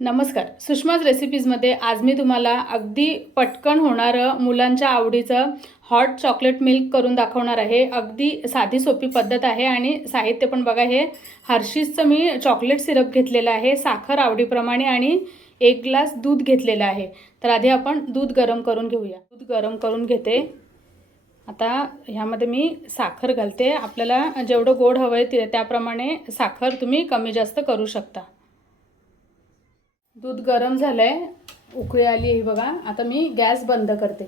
नमस्कार. सुषमाज रेसिपीजमध्ये आज मी तुम्हाला अगदी पटकन होणारं मुलांच्या आवडीचं हॉट चॉकलेट मिल्क करून दाखवणार आहे. अगदी साधी सोपी पद्धत आहे आणि साहित्य पण बघा हे हर्षीजचं मी चॉकलेट सिरप घेतलेलं आहे साखर आवडीप्रमाणे आणि एक ग्लास दूध घेतलेलं आहे. तर आधी आपण दूध गरम करून घेऊया. दूध गरम करून घेते. आता ह्यामध्ये मी साखर घालते. आपल्याला जेवढं गोड हवं आहे ते त्याप्रमाणे साखर तुम्ही कमी जास्त करू शकता. दूध गरम झालं आहे उकळी आली आहे बघा. आता मी गॅस बंद करते.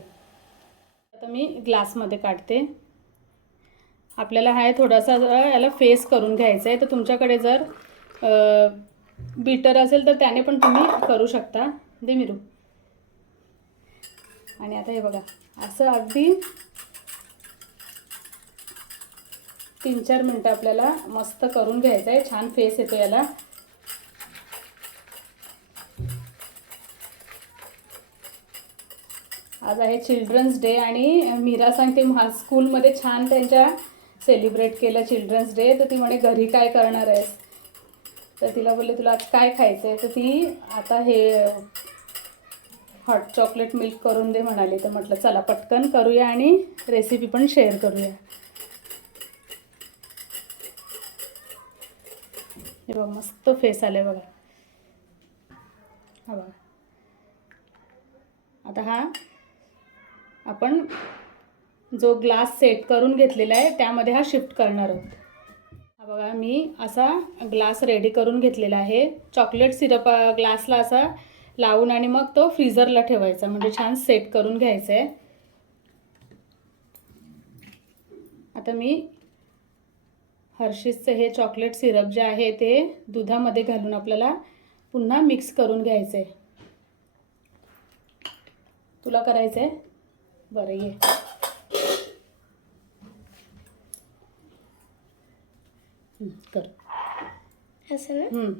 आता मी ग्लासमध्ये काढते. आपल्याला हा थोडासा याला फेस करून घ्यायचा आहे तर तुमच्याकडे जर बीटर असेल तर त्याने पण तुम्ही करू शकता. दे मिरू. आणि आता हे बघा असं अगदी तीन चार मिनटं आपल्याला मस्त करून घ्यायचं आहे छान फेस येतो याला. आज आहे चिल्ड्रन्स डे आणि मीरा सांगते महा स्कूलमध्ये छान त्यांच्या सेलिब्रेट केलं चिल्ड्रन्स डे तर ती म्हणे घरी काय करणार आहेस? तर तिला बोलले तुला आज काय खायचं आहे तर ती आता हे हॉट चॉकलेट मिल्क करून दे म्हणाली. तर म्हटलं चला पटकन करूया आणि रेसिपी पण शेअर करूया. हे बघा मस्त फेस आले बघा. हा बघा. आता हा आपण जो ग्लास सेट करून घेतलेला आहे त्यामध्ये हा शिफ्ट करणार आहोत. हा बघा मी असा ग्लास रेडी करून घेतलेला आहे. चॉकलेट सिरप ग्लासला असा लावून आणि मग तो फ्रीझरला ठेवायचा म्हणजे छान सेट करून घ्यायचं आहे आता मी हर्षीजचं हे चॉकलेट सिरप जे आहे ते दुधामध्ये घालून आपल्याला पुन्हा मिक्स करून घ्यायचं आहे तुला करायचं आहे बरं ये. कर. असं ना.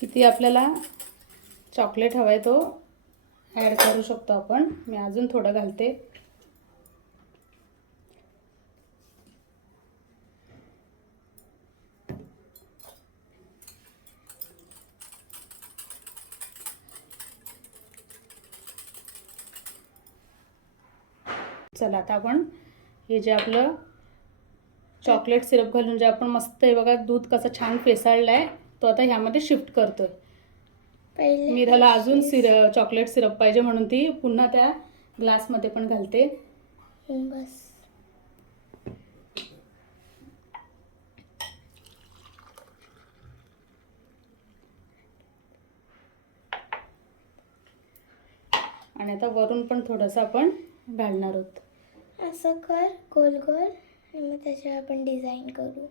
किती आपल्याला चॉकलेट हवा आहे तो? ॲड करू शकतो आपण. मी अजून थोडं घालते. चला आता आपण हे जे आपलं चॉकलेट सिरप घालून जे आपण मस्त आहे बघा दूध कसं छान फेसाळलं आहे तो आता ह्यामध्ये शिफ्ट करतोय. पहिले मीराला अजून सिर चॉकलेट सिरप पाहिजे म्हणून ती पुन्हा त्या ग्लासमध्ये पण घालते. बस. आणि आता वरून पण थोडंसं आपण घालणार आहोत. असं कर गोल गोल आणि मग त्याच्यावर आपण डिझाईन करू.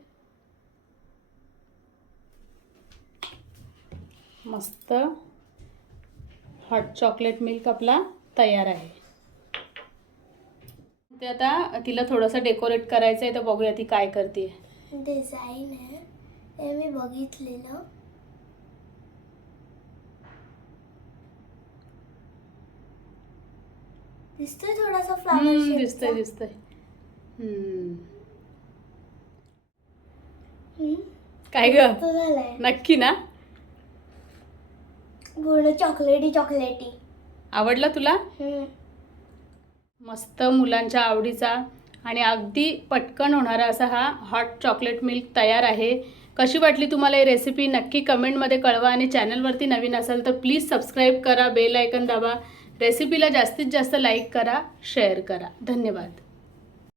मस्त. हॉट चॉकलेट मिल्क आपला तयार आहे. ते आता तिला थोडंसं डेकोरेट करायचं आहे तर बघूया ती काय करते. डिझाईन आहे. हे मी बघितलेलं. दिसतोय थोडासा फ्लावर दिसतंय दिसतंय. हम्म. काय ग? झालाय. नक्की ना? पूर्ण चॉकलेटी चॉकलेटी. आवडला तुला? हम्म. मस्त मुलांच्या आवडीचा आणि अगदी पटकन होणारा असा हा हॉट चॉकलेट मिल्क तयार आहे. कशी वाटली तुम्हाला ही रेसिपी नक्की कमेंटमध्ये कळवा आणि चॅनलवरती नवीन असाल तर प्लीज सबस्क्राईब करा बेल ऐकन दाबा. रेसिपीला जास्तीत जास्त लाईक करा शेअर करा. धन्यवाद.